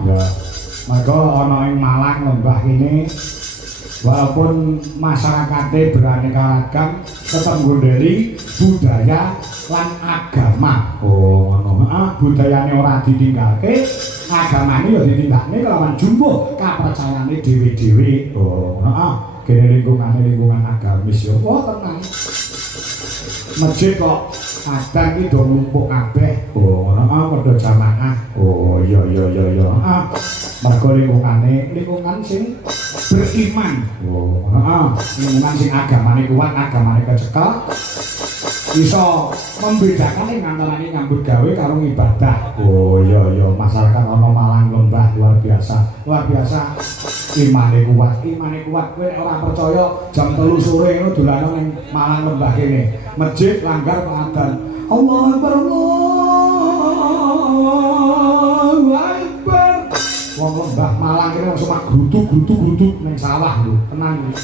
Ya. Maka ana ing Malang lembah ini walaupun masyarakatnya beraneka ragam tetap nggondheli budaya lan agama. Oh ngono. Budayane ora ditinggalke, agamane ya ditinggakne kelawan jumbo kapercayaane dhewe-dhewe. Oh ngono. Kene lingkungan agamis ya. Oh tenang. Masjid kok kadang iki do numpuk kabeh. Oh ngono. Padha jamaah. Oh iya. Mergo lingkungan sing beriman. Oh, lingkungan sing agamane kuat, agamane kecekel iso membedakan antara nyambut gawe karo ibadah. Oh iya masyarakat ana Malang lembah luar biasa. Imane kuat kowe ora percaya jam 3 sore ngono dolanan ning Malang lembah kene. Masjid langgar adzan. Allahu Akbar. Wong lembah Malang kene wis mak grutuk ning sawah lho, tenang iki.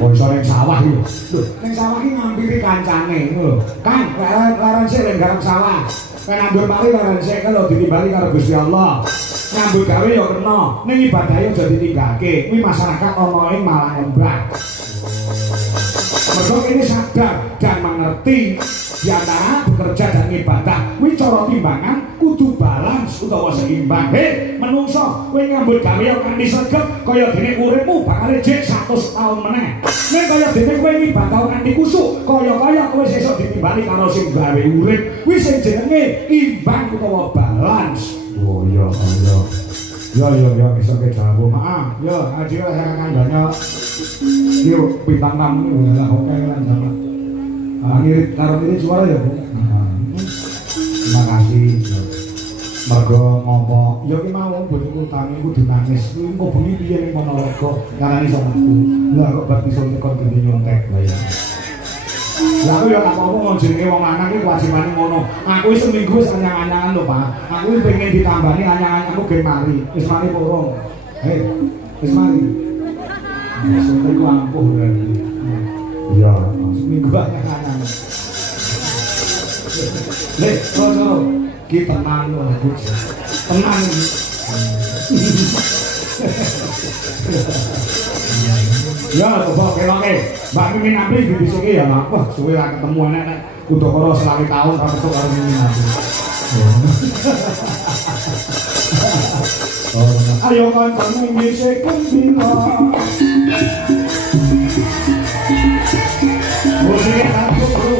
Oh iso ning sawah iki. Lho, ning sawah iki ngampiri kancane ngono lho. Kan leren sik ning garap sawah. Pen nandur mari leren sik lho ditimbali karo Gusti Allah. Nyambut gawe ya kena, ning ibadah aja ditinggalke. Kuwi masyarakat ana ing Malang lembah. Mergo ini sadar dan mengerti di antara bekerja dan ibadah kuwi cara timbangan kudu balance utawa seimbang. Menungso kowe nyambut gawe kanthi sregep kaya dene uripmu bakal jek 100 tahun meneh. Nek kaya dene kowe ibadah kanthi kusuk kaya kowe sesuk ditimbali karo sing gawe urip. Kuwi sing jenenge imbang utawa balance. Oh iya. Ya bisa ke jago. Maaf. Ya, aja saya kandanya. Yuk, bintang tamu ya oke lan sama. Ngirit karo ngirit suara ya, Bu. Terima kasih. Mergo ngopo, ya ki mau bojoku utami kudu nangis. Kuwi engko bengi piye ning Ponorogo ngarani sonoku. Lah kok bar iso tekon dene nyontek lha ya. Lah aku ya apa-apa ngonjenenge wong lanang iki kewajibane ngono. Aku wis seminggu wis anyang-anyangan lho, Pak. Aku pengen ditambani anyang-anyangan aku gen mari. Wis mari porong. Wis mari. Sampai ku ampuh berarti. Iya, seminggu anyang-anyangan. Nek, kono ki tenang lho aku. Tenang iki. Ya, coba oke. Mbak Mimin Apri dibisiki ya, Mak. Wah, suwe ra ketemu enek Udakara selari tahun ra ketemu karo Mimin Apri. Ayo kancamu ngisik gembira. Musik aku bro.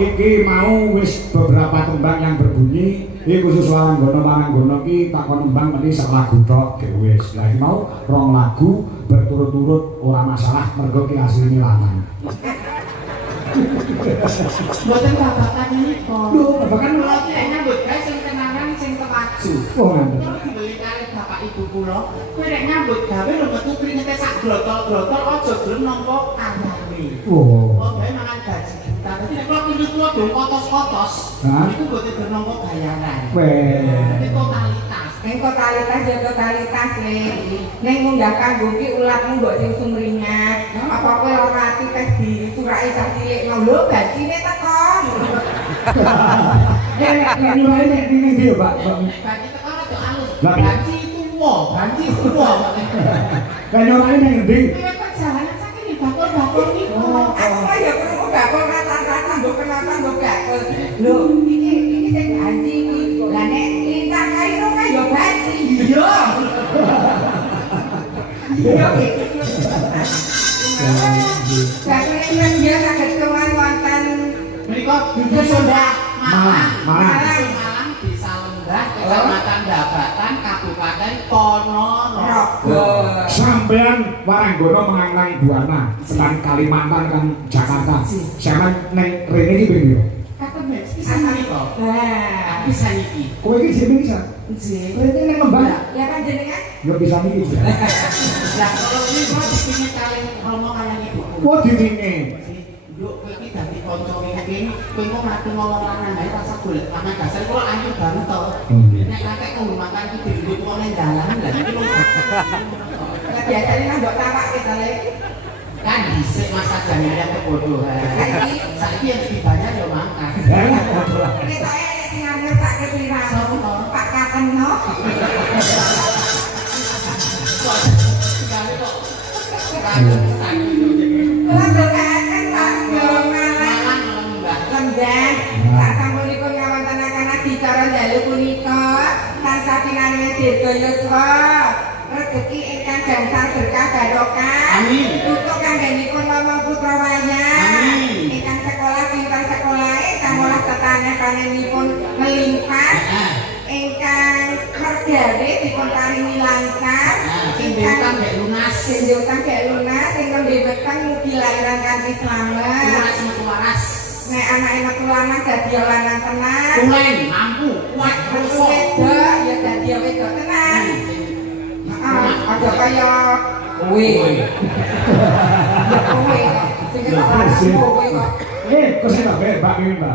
iki mau wis beberapa tembang yang berbunyi iki khusus Waranggono iki takon nembang meni sak lagu tok wis. Lah iki mau rong lagu berturut-turut ora masalah mergo ki asline lanang. Mboten babakan niko. Lho, babakan kula iki nyambut gawe sing tenanan sing tewaju. Oh, ngoten. Kula dibeli kali bapak ibu kula, kowe nek nyambut gawe lho metu kringete sak grotol-grotol aja gelem nampa kanane. Oh. Kok gawe mangan gaji kita. Dadi nek kula pintu kula dong kotos-kotos, iku mboten gelem nampa bayaran. Weh. Iki totalitas. Ning totalitas ya totalitas le. Ning munggah kanggo ki ulatmu mbok sing sumringah. Apa kowe ora ati teh disurake sak cilik lho bajine teko. Nek nyurai nek ndi yo, Pak? Baji teko rada alus. Lah, Baji tuwa. Nek nyurai nek ndi? Kowe kok jalanan saking di bakul-bakul niku. Aku ya perlu bakul rata-rata mbok kenapa mbok bakul. Lho iki sing janji iki. Lah nek lintang kairo kan ya baji. Iya. Iya. Bakul iki dia saged sowan wonten Menika Sunda Malang. Desa Lenggah, Kecamatan Dabatan, Kabupaten Ponorogo. Sampean Waranggono menganang Buana, tekan Kalimantan kan Jakarta. Sampean neng rene iki piye yo? Katen bisa menika. Nah, Bisa niki. Kowe iki jeneng bisa. nggih. Rene neng lembah. Ya kan jenengan? Yo bisa niki. Lah kalau ini kok dipingi kali romo kali ibu. Wah ditinge. Yuk kowe iki dadi kanca iki, kowe kok mati ngomong lanang ae rasa golek lanang dasar kula ayu banget to. Nek kakek kehormatan iki direbut wong nang dalan lha iki lho. Lah biasane kan mbok tapak kita le. Kan dhisik masa jaminan kebodohan. Saiki yang lebih banyak ya mangkat. Ketoke nek sing ngambil sak kepiran. Pak Kateno. Tinggalnya kok ratusan gitu. Kula doaken Pak Malang Malang lembah. Lembah. Sak sampunipun ngawontenaken adicara dalu punika tansah pinangange dirga yuswa. Rezeki ingkang gangsal berkah barokah. Amin. Untuk kanggenipun Momong Putra Wayah. Amin. Ingkang sekolah pinter sekolahe kamulah tetaneh panenipun melimpah. Ingkang mergane dipun paringi lancar. Sing diutang gak lunas. Sing diutang gak lunas, sing nembe weteng mugi lahiran kanthi slamet. Lunas metu waras. Nek anake metu lanang dadi lanang tenan. Tulen, mampu, kuat, Terus rusuk. wedok ya dadi wedok tenan. Aja kaya kowe. Kowe kok. Sing ketok kowe kok. Kok sing Mbak Mimin Mbak.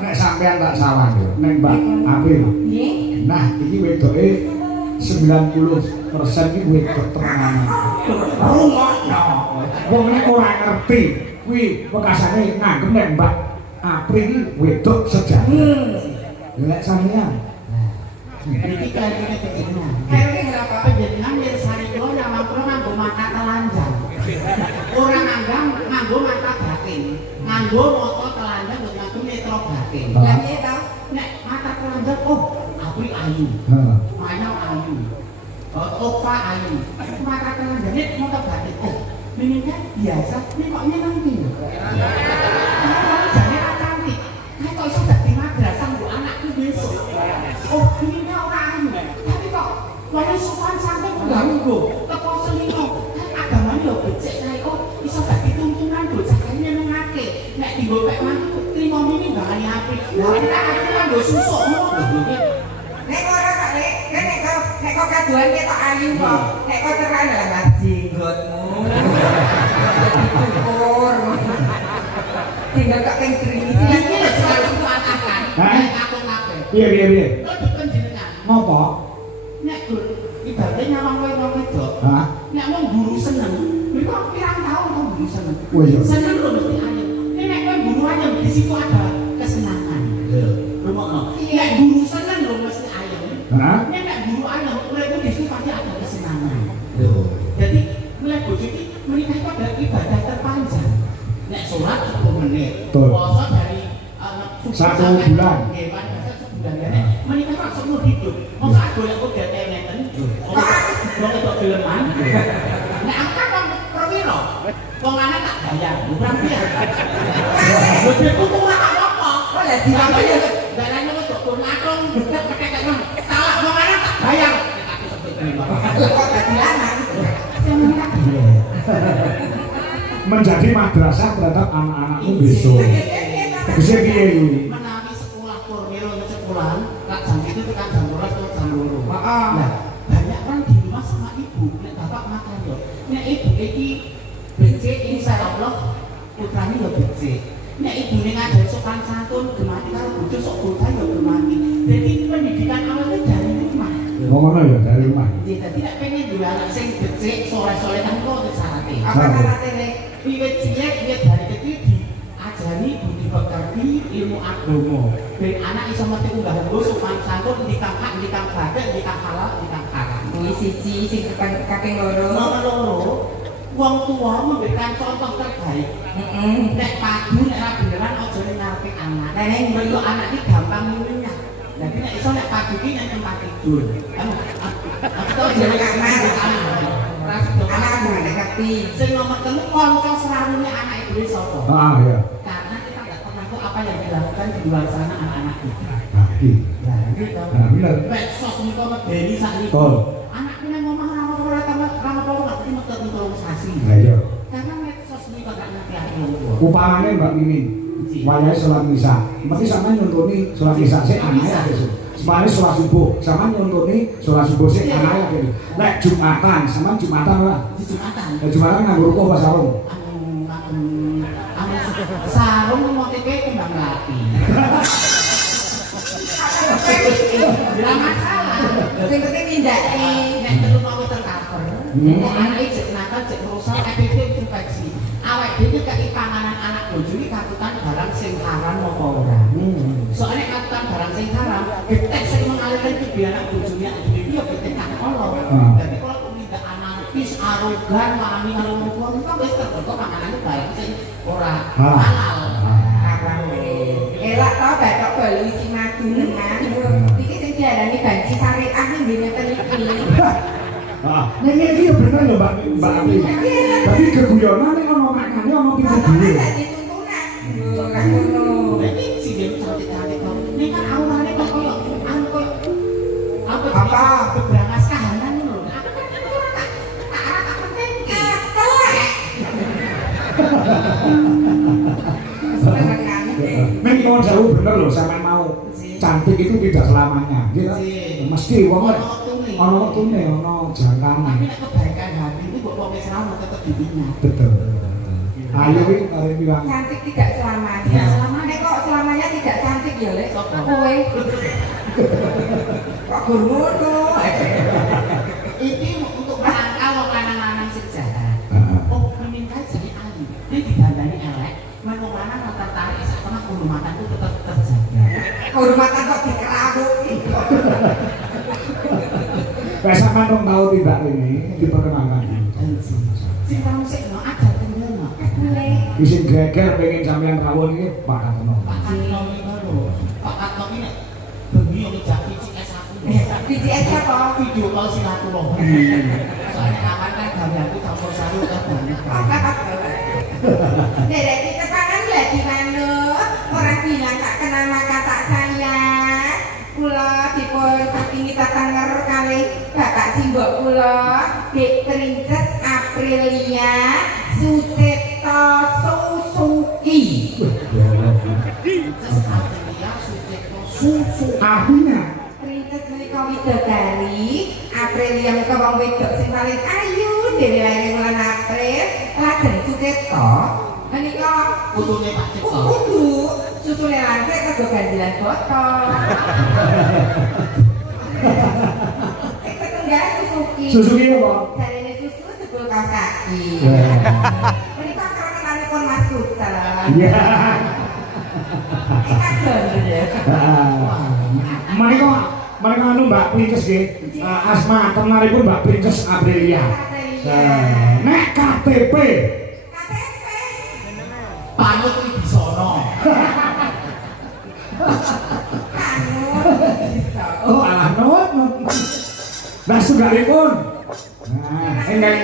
Nek sampean tak salah yo, nek Mbak April. Nggih. Nah, iki wedoke 90% iki wedok tenanan. Rumono. Wong nek ora ngerti kuwi wekasane nganggep nek Mbak April iki wedok sejati. Lek sampean. Iki kayaknya kejenengan. Kayaknya berapa? Penjenengan yang sari kula nyawang kula nganggo mata telanjang. Ora nganggo mata batin. Nganggo mata telanjang buat nganggo netra batin. Lah piye to? Nek mata telanjang Apri ayu. Heeh. Manyau ayu. Opa ayu. Mata telanjang nek mata batin. Ini kan biasa, ini kok nyenengin. Jane ra cantik. Nek kok iso dadi madrasah mbok anakku besok. Ini ora ayu. Tapi kok wong sopan santai ganggu. Teko selino. Kan agamane lho becik kae kok iso dadi tuntunan bocah kene nyenengake. Nek dienggo pek mantu trimo mini gangane apik. Lah aku kan nggo susuk ngono. Nek ora kok nek kok kaduan ketok ayu kok. Nek kok cerai lah jenggotmu. Syukur. Tinggal kok keng ceri. Iki lho selalu katakan. Nek aku kabeh. Piye? Kok dipenjenengan. Napa? Nek ibaratnya nyawang kowe wong wedok. Hah? Nek wong guru seneng, niku pirang taun wong guru seneng. Oh iya. Seneng lho mesti ayem. Nek kowe guru ayem di situ ada kesenangan. Rumokno. Nek guru seneng lho mesti ayem. Hah? Nek guru ayem, uripmu di situ pasti ada kesenangan. Jadi mulai bojo iki menikah itu adalah ibadah terpanjang. Nek sholat 10 menit. Betul. Puasa dari Satu bulan. Nggih, pancen sebulan. Nek menikah kok seumur hidup. Mosok aku golek udah ngeten. Wong ketok geleman. Nek aku kan wong perwira. Wong lanang tak bayar, bukan piye. Lebih kutu ora apa. lah di Apa mana ya? ya? Dalane kok dokter langsung ketek kan. Salah mana tak bayar. Kok dadi lanang? Menjadi madrasah terhadap anak-anakmu besok. Bisa piye kuwi? Menawi sekolah formil sekolahan, lak jam itu tekan jam 12 atau jam 2. Heeh. Nah, banyak kan di rumah sama ibu, nek bapak makan yo. Nek ibu iki becik insyaallah putrane yo becik. Nek ibune ngajar sopan santun, gemati karo bojo sok bosan yo gemati. Jadi pendidikan awalnya dari rumah. Ngono ya dari rumah. Jadi nek pengen duwe anak sing becik, soleh-soleh kan kok syaratnya. Apa syaratnya nek? Wiwit cilik wiwit dari kecil diajari budi pekerti ilmu agama. Ben anak iso ngerti unggah ungguh sopan santun dikang hak, dikang badak, dikang halal, dikang haram. Kuwi siji sing kaping loro. Nomor loro, wong tua memberikan contoh terbaik. Nek padu nek ra beneran aja ning ngarepe anak. Nek bentuk anak iki gampang ngunyah. Jadi nek iso nek padu iki nek tempat tidur. Atau jeneng anak. Anak aku nggak ngerti. Sing nomor telu kanca serarune anak itu sapa? Ya. Karena kita nggak pernah tahu apa yang dilakukan di luar sana anak-anak kita. Lagi. Nah, gitu. Nah, bener. Medsos niku medeni sakniki. Betul. Anak kene ngomong ora apa nggak metu sasi. Nah iya. Karena medsos niku gak ngerti ati wong tua. Upamane Mbak Mimin, wayahe sholat Isya. Mesti sampean nyontoni sholat Isya sik anake ya besok. Semare sholat subuh, sampean nyontoni sholat subuh sik anake ya besok. Lek Jumatan, sampean Jumatan ora? Di Jumatan. Lek Jumatan nganggo ruko apa sarung? Sarung motifnya kembang melati. Bila masalah. Sing penting nindakne. Nek telu mau tercover. Nek anak cek nakal cek merusak efektif infeksi. Awak dhewe kaki panganan anak bojo iki katutan barang sing haram apa ora. Soalnya katutan barang sing haram, getek sing mengalirkan ke biar anak bojone dhewe yo getek kan Allah. Dadi kalau tidak anarkis, arogan, mami karo wong tua itu wis terbentuk panganane barang sing ora halal. Elak tau batok balu isi madu nengan. Iki sing diarani banci syariah ning ngene iki. Nek iki ya bener lho Mbak Ami. Tapi keguyonan nek ono makane ono pintu dhewe. Dadi tuntunan. Lho, ra ngono. Ini si dia cantik-cantik kok. Ini kan auranya kok koyo apa beberangas kahanan lho. Aku kan tak penting. Nek mau jauh bener loh, sampean mau cantik itu tidak selamanya. Gitu. Mesti wong ono wektune, ono jangkane. Tapi nek kebaikan hati itu buat wong Islam tetep dibina. Betul. Ayo iki arep bilang Cantik tidak selamanya. Tidak selamanya. Nek kok selamanya tidak cantik ya, Lek? Sopo? Kowe. Kok gur ngono? Ini untuk menangkal wong lanang-lanang sing jahat. Oh, meminta jadi ahli. Ini digandani elek. Men wong lanang ora tertarik sak tenan kehormatan itu tetap terjaga. Kehormatan kok dikerawuki. Kayak sampean rong tau tidak ini diperkenalkan. Sing kamu sik no ajar kendel. Isin geger pengen sampean rawon iki Pak Katono. Pak Katono iki lho. Pak Katono iki nek bengi yo ngejak VCS aku. VCS apa? Video call silaturahmi. Soalnya kawan kan gaweanku campur sari udah banyak. Dedek kita pangan ya di mana? Orang bilang tak kenal maka tak sayang. Kula dipun kepingin tetenger kali bapak simbok kula Dek Princess Aprilia Sucipto Susuki. Princess Aprilia Sucipto Susuki. Artinya Princess menika widodari, Aprilia menika wong wedok sing paling ayu dhewe lair bulan April. Lajeng Sucipto menika Putune Pak Cipto. kudu susune lancip kado ganjilan botol. Sing setunggal Suzuki. Suzuki apa? Jarine susu jebul kaos kaki. Menika kerenanipun Mas Kucel. Iya. Kita gondel. Mereka anu Mbak Princess nggih. Asma tenaripun Mbak Princess Aprilia. Nek KTP Panut iki bisono. oh alah not. Lah sunggalipun. Nah, enggal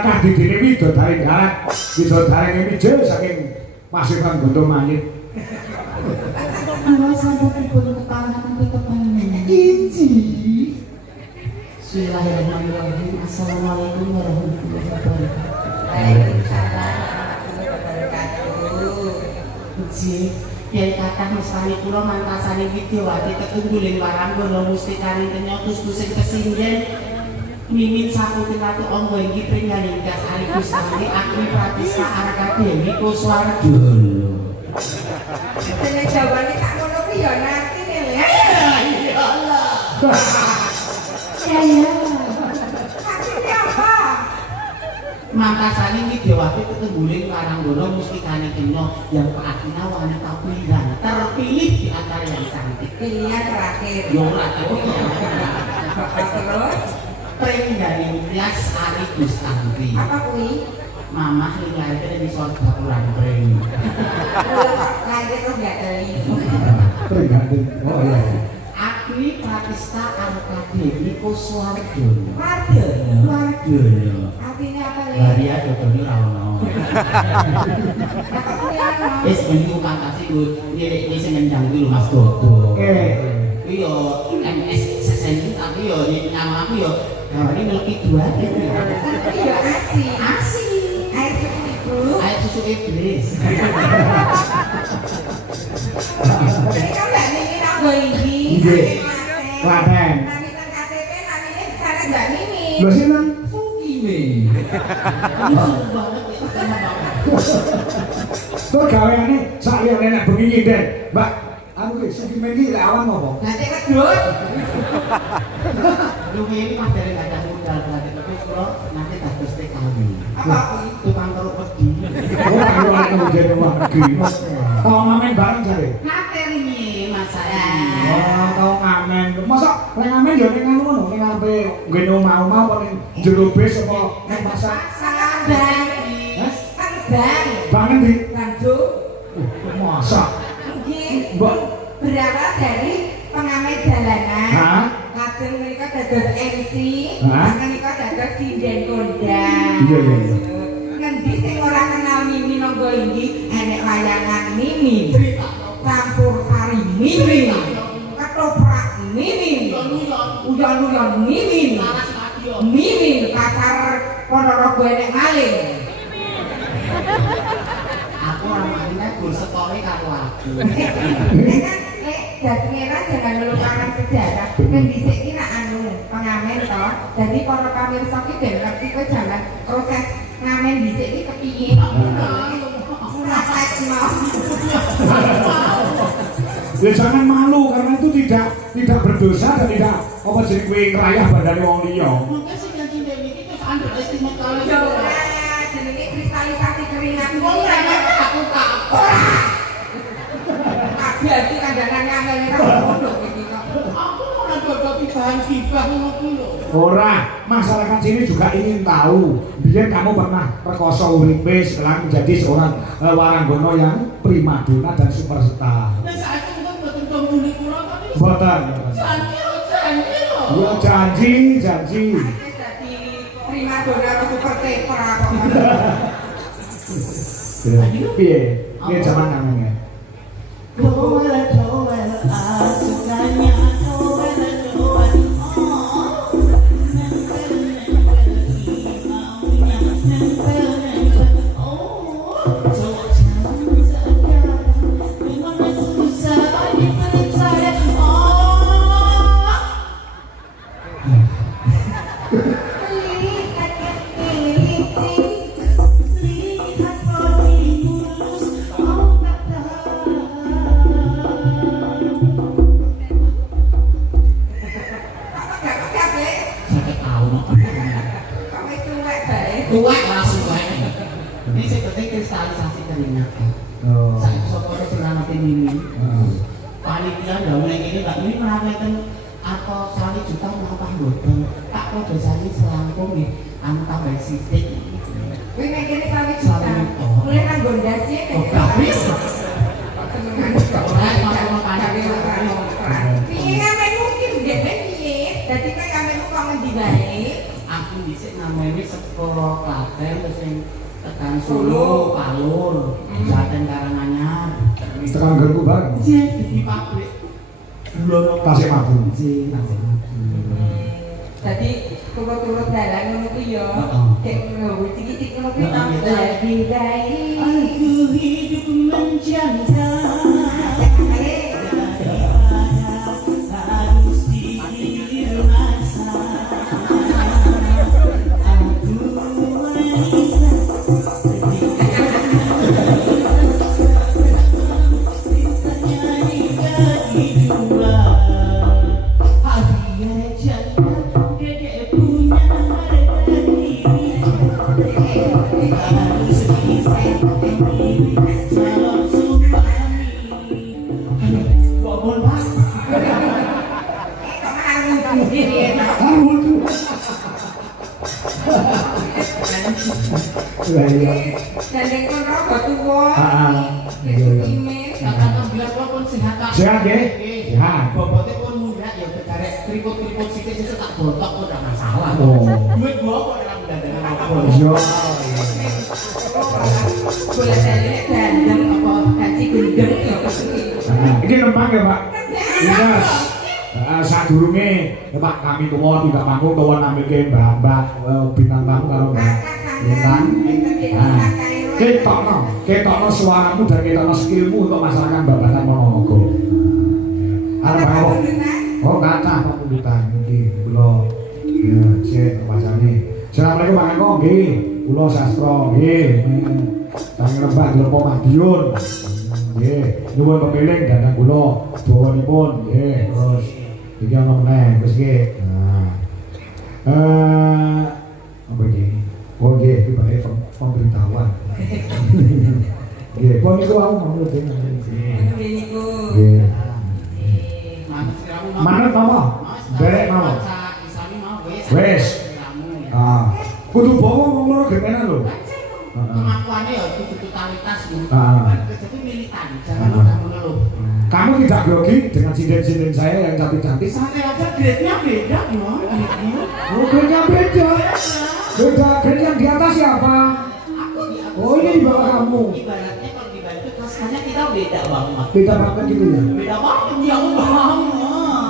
kadidene widodari darat. Widodari niki saking Pasuruan Gontomayit. Kula sampun kekalahan kepengen. Inji. Bismillahirrahmanirrahim. Assalamualaikum warahmatullahi wabarakatuh. Waalaikumsalam warahmatullahi wabarakatuh. Ji, yen kathah mestani kula mantasane Widyawati tetungguling Waranggono mustikane kenyotus kusing kesinggen mimin saputing ratu angga inggih pringganing gas ari Gustami Agni Pratista Arkadewi Kuswardono. Dene jawane tak ngono kuwi ya nanti lho. Ya Allah. Ya. Maksudnya apa? Mantasane Widyawati tetungguling Waranggono mustikane kenya yang artinya wanita pilihan terpilih di antara yang cantik. Pilihan terakhir. Yo ora Terus pringganing Tias Ari Gustami. apa kuwi? Mamah lahir di sorga kurang pring. Lahir kok enggak teli. Tergantung. Oh iya. Agni Pratista Arkadewi Kuswardono. Wardono. Wardono. Artinya apa le? Maria dodone ra ono. Apa kuwi ana? Wis mending fantasi ku nyirikne sing ngendang kuwi lho Mas Dodo. Kuwi yo MS sesen tapi yo nama aku yo ini miliki dua Iya asih. asih Air susu ibu. air susu iblis. Jadi kan Mbak Mimi nanggo iki. Nggih. Klaten. Nami teng KTP namine sana Mbak Mimi. Lho sinten? Sukime. Ini sulit banget ya, sama banget. Tur gaweane sak liyane nek bengi nyinden. Mbak, anu iki sentimen iki lek awan apa? Nanti kedut. Dulu ini mas dari nggak ada modal berarti tapi kalau nanti dapat TKW. Apa kuwi? Tukang keruk pedi. Ora yo lek nang luar negeri. Tau ngamen bareng jare. Nate ini mas saya. Oh, tau ngamen. Masa lek ngamen yo ning anu ngono, ning ngarepe ngene omah-omah apa ning jero bis apa ning pasar. Sangan Mas, bang. Bangen di. Bantu. Masa. Nggih. Mbak. Berawal dari pengamen jalanan. Hah? Lajeng mereka dados MC. Hah? Menika dados sinden kondang. Iya, iya, iya. Ngendi sing ora kenal Mimi nanggo iki enek layangan Mimi. Campur sari Mimi. Ketoprak Mimi. Uyon-uyon Mimi. Mimi pasar Ponorogo enek maling. aku ramahnya gur setore karo aku. Jasmira jangan melupakan sejarah. Kan dhisik iki nak anu pengamen to. Dadi para pamirsa iki ben ngerti kowe jangan proses ngamen dhisik iki kepiye. Ora tekno. Ya jangan malu karena itu tidak berdosa dan tidak apa jadi kue ngerayah bandane wong liya. Mungkin sih yang cinta ini terus underestimate kalau Ya ora jenenge kristalisasi keringat. Wong ora aku kapok. Abi kandangan ngamen karo ngono iki kok. Aku ora dodoti bahan gibah ngono kuwi lho. Ora, masyarakat sini juga ingin tahu biar kamu pernah rekoso uripe setelah menjadi seorang waranggono yang primadona dan superstar. Nek saiki kan mboten kembuli kula tapi Mboten. janji lho. Ya janji. Wis dadi primadona karo super taper kok. Piye? Piye zaman namanya? Doel aku tanya doel Kuat langsung bae. Ini seperti kristalisasi keringat. Saya sopone seranate Mimi. Panitia ndawuh ini Mbak Mimi menawarkan atau 1 juta napa mboten. Tak kok dosane selangkung nggih anu tambah sithik. Kuwi nek kene sawit juta. Mulai nang gondasi nek. Gak bisa. Piye ngamenmu ki ndek piye? Dadi kowe ngamenmu kok ngendi bae? Aku dhisik namanya saka Klaten terus sing tekan Solo, Palur, Klaten Karanganyar. Tekan Gerku bareng. Di pabrik. Tasik Madu. Jadi turut-turut dalan ngono ku ya. Kayak ngono cicik-cicik ngono ku Heeh, gitu. lebih baik. Aku hidup menjanda. Harus dirasa. Iya. Gandeng kon rada tuwa. Iya. Sehat nggih? Sehat. Bobote pun mundak ya bekarek tripod-tripod sithik sesuk tak bontok kok ora masalah. Oh. Duit gua kok ora dandanan apa. Iya. Boleh dalile gandeng apa gaji gendeng ya kesuwi. Iki nempang ya, Pak. Yes. Sadurunge Pak kami tuwa tidak manggung tuwa namike Mbak bintang tamu karo Mbak Bintang. Ketokno suaramu dan ketokno skillmu untuk masyarakat Babakan Ponorogo. Arep apa? Oh, kathah pemundhutan iki kula. Ya, sik pasane. Assalamualaikum Pak Eko nggih. Kula sastra nggih. Kang Rembah Lepo Madiun. Nggih, nyuwun kepiling dhateng kula dawanipun nggih. Terus iki ana meneh wis nggih. Nah. Apa iki? Oh nggih, iki bae pemberitahuan. Nggih, kok niku aku mau dene. Niku. Nggih. Manut Manut apa? Derek mau. Isami mau wis. Wis. Kudu bawa wong loro getenan lho. Kemampuannya ya kudu totalitas gitu. Jadi militan, jangan orang mengeluh. Kamu tidak grogi dengan sinden-sinden saya yang cantik-cantik? Santai aja, grade-nya beda ya. Oh, grade-nya beda. Beda, grade yang di atas siapa? Aku di atas. Oh, ini di bawah kamu. Ibaratnya kalau dibalik itu kelasnya kita beda banget. Beda banget gitu ya? Beda banget, jauh banget.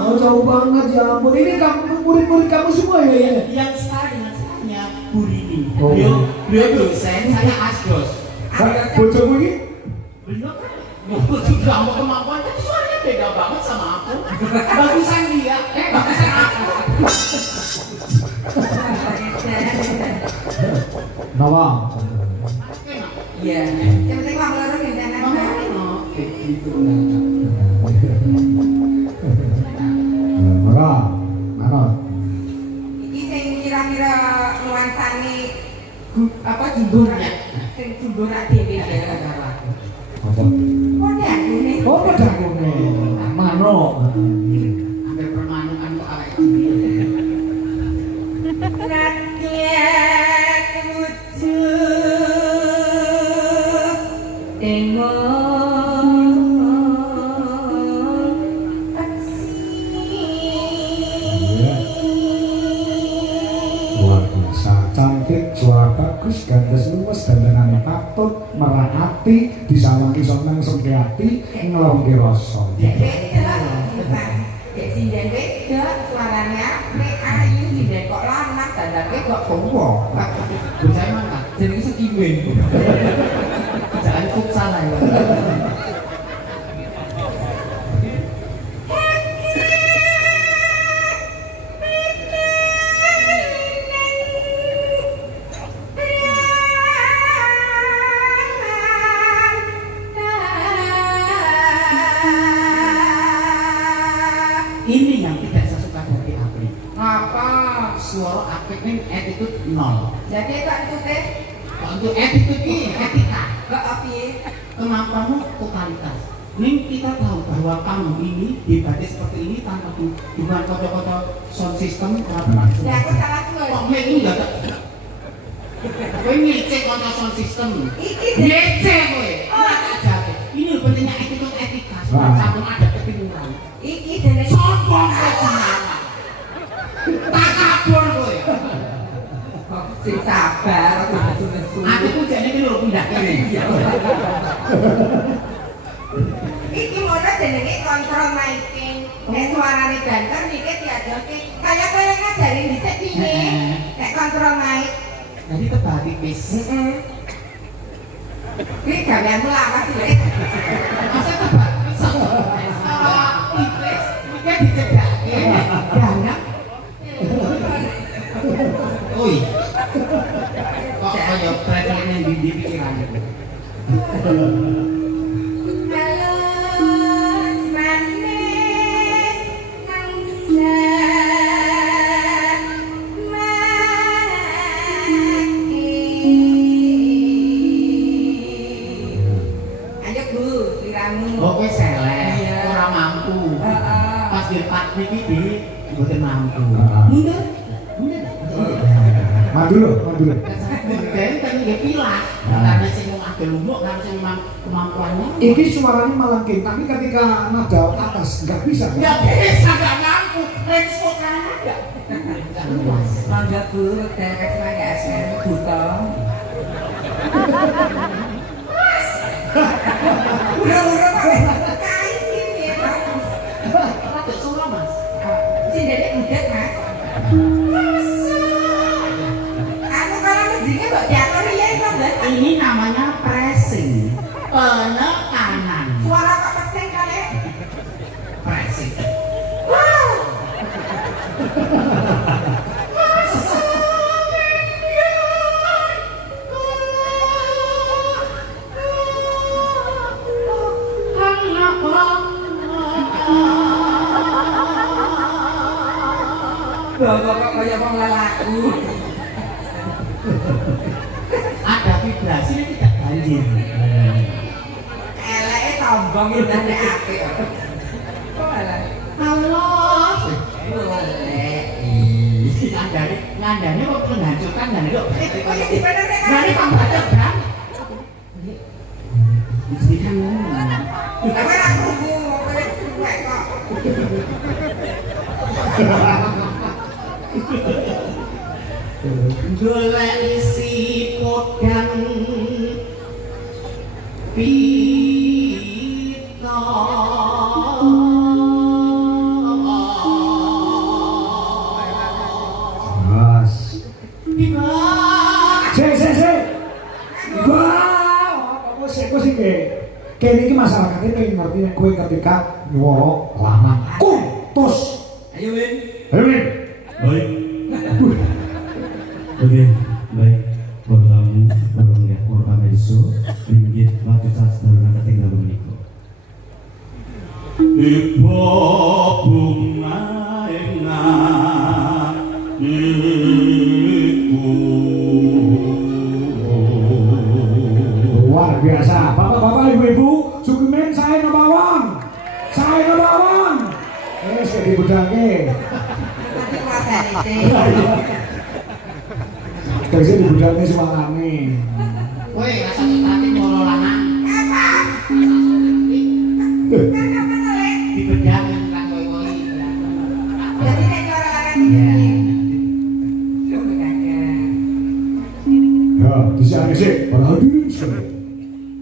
Oh, jauh banget ya ampun. Ini kamu murid-murid kamu semua ya? Yang setara dengan saya, Bu Rini. Oh. Beliau dosen, saya asdos. Bojomu ini? Beliau kan juga mau kemampuan, tapi suaranya beda banget sama aku. Bagusan dia, bagusan aku. Nawang. Iya. Yang penting wong loro gendanan bae. Mara, mana? Iki sing kira-kira nuansane apa Jumburnya. sing jumburak dhewe ya. Apa? Kok dagune? Oh, pedangune. Mano. Hampir permanukan kok awake dhewe. Rakyat wujud tengok Luar biasa, cantik, suara bagus, gandes luwes, dandanane patut, merahati, disawangi seneng sengkeati, ngelongke rasa. Dek sinden wedok suaranya apik ayu sinden kok lanang dandane kok tuwa. Bocah mana? Jenenge Sekimen. Jangan futsal ae. Ini yang tidak saya suka dari Apri. Apa? Suara Apri ini attitude nol. Jadi tak tute Kalau untuk attitude ini etika. kok piye? Kemampuanmu totalitas. Nih kita tahu bahwa kamu ini debatnya seperti ini tanpa dengan kode-kode sound system peraturan. Ya aku salah tuh. Kok mic ini enggak ada? Kowe ngecek kode sound system. Iki Ngecek kowe. Ini loh pentingnya attitude etika. Sebab sabun ada ketimuran. iki jenenge Sombong kowe jenengan. Tak kabur kowe. sing sabar, aja nesu-nesu. Aku ku jane Iki ngono jenenge kontrol miking. Nek suarane banter niki diadoke. Kayak kowe ngajari dhisik piye? Nek kontrol mic. Jadi kebalik wis. Iki gaweanmu lawas iki. Masa kebalik wis. Iblis iki dicedhake. Banyak. Oi. Kok kaya traveling ning ndi pikirane. Halus manis nangsa mati. Ayo Bu, siramu. Kok kowe selek, Iya. ora mampu. Heeh. Pas di part niki di mboten mampu. Mundur. Mandul. Dan kan nggih pilah. Karena sing mau ada lumuk, karena sing memang kemampuannya. Iki suaranya melengking, tapi ketika nada atas nggak bisa. Nggak bisa, nggak mampu. Range vokalnya nggak. Nggak luas. Mangga Bu, derek mayasnya buta. Udah kok kain gini ya, Mas. Rada solo, Mas. Sindene udet, Mas. Anu kalau mejine mbok diatur ya itu, Mbak. Ini namanya pressing. Penekanan. Suara kok pesing kali. Pressing. Bapak kok kaya wong lelaku. Ada vibrasi yang tidak banjir. Eleke sombong udah nek apik. Kok alah. Allah. Boleh. Ngandane kok menghancurkan dan kok Kaya dibenerke kan. Nani pembaca kan? Jadi kan ngomong. Tapi ra krungu kowe cuek kok. Golek isi podang pita Mas. Tiba Sik. Wah, apa sih ke? Kene iki masyarakatnya pengen ngerti nek kowe ketika nyuwara lanang. Tus. Ayo Win. Ayo, Min. Baik. Oke, baik. Bertamu, berlihat orang itu, ringgit waktu saat sedang tinggal menikah. Ibu bunga enggak ibu. Luar biasa. Bapak-bapak, ibu-ibu, Sukumen saya ngebawang. Jadi budaknya. Nanti keluargane iki. Terus di budaknya semangatnya. Woi, rasa cekati moro lanang. Dibedangin kan woi-woi. Jadi nek ora larang Iya. iki. Ya, bisa sih. Para hadirin sekalian.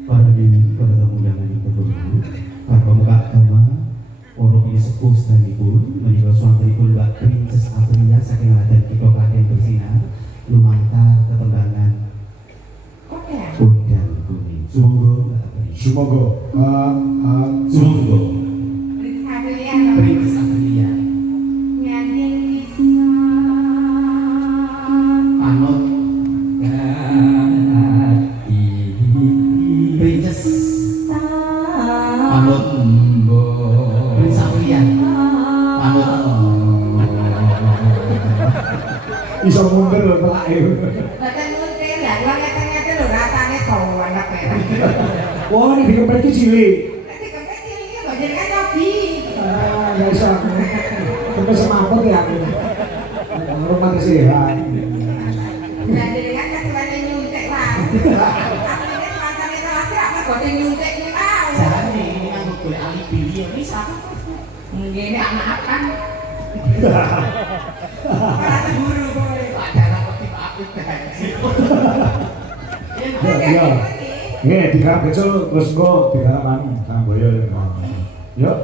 Para diri, para tamu yang ada berhubung, para pemuka agama, orang ini sepuh sedangipun, menikah suamanipun Mbak Princess Aprilia saking Ladan kita Klaten bersinar, lumantar ketembangan Oke. udang kuning. Sumangga Mbak Aprilia. Semoga. Sumangga Princess Aprilia. Panut Princess Panut Princess Aprilia. Panut Bisa mundur pelake. Bahkan muntir ya, uang ngeten-ngeten lho rasane sowan ape. Wah, ini dikempet iki cilik. Nanti kempet ciliknya mbok jenengan nyobi. Enggak bisa. Kempet semaput ya aku. Rumah sehat. Nah, jenengan kesuwane nyuntik wae. Asline pancane telas ra kok nyuntik iki wae. Jangan ini yang boleh alibi dia bisa. Ngene anak kan Ora ora guru kowe. Padahal kok tipe aku gaji. Ya. digarap kecil terus engko digarap anu sang boyo. Yuk.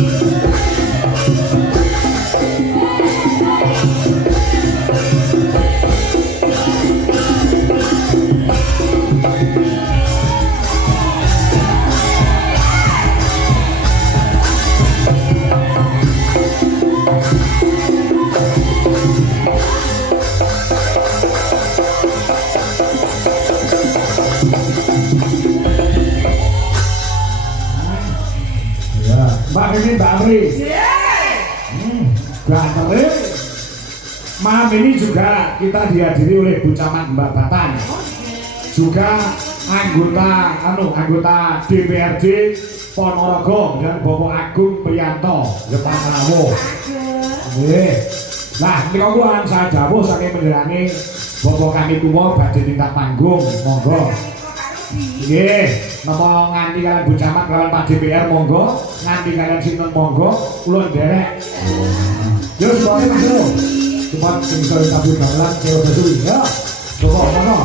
Ya, Mbak ini Mbak Amri. Ganteng. Malam ini juga kita dihadiri oleh Bu Camat Mbak Batan. Juga anggota DPRD Ponorogo dan Bapak Agung Priyanto Jepanglawo. Nggih. Nah, menika kuwi saya dawuh saking panjenengane Bapak kami tuwa badhe tindak panggung, monggo. Nggih, napa nganti kalian Bu Camat lawan Pak DPR monggo, nganti kalian sinten monggo, kula nderek. Yo semuanya Mas Bro. Cepat sing iso tabu gamelan karo besuwi ya. Coba mana?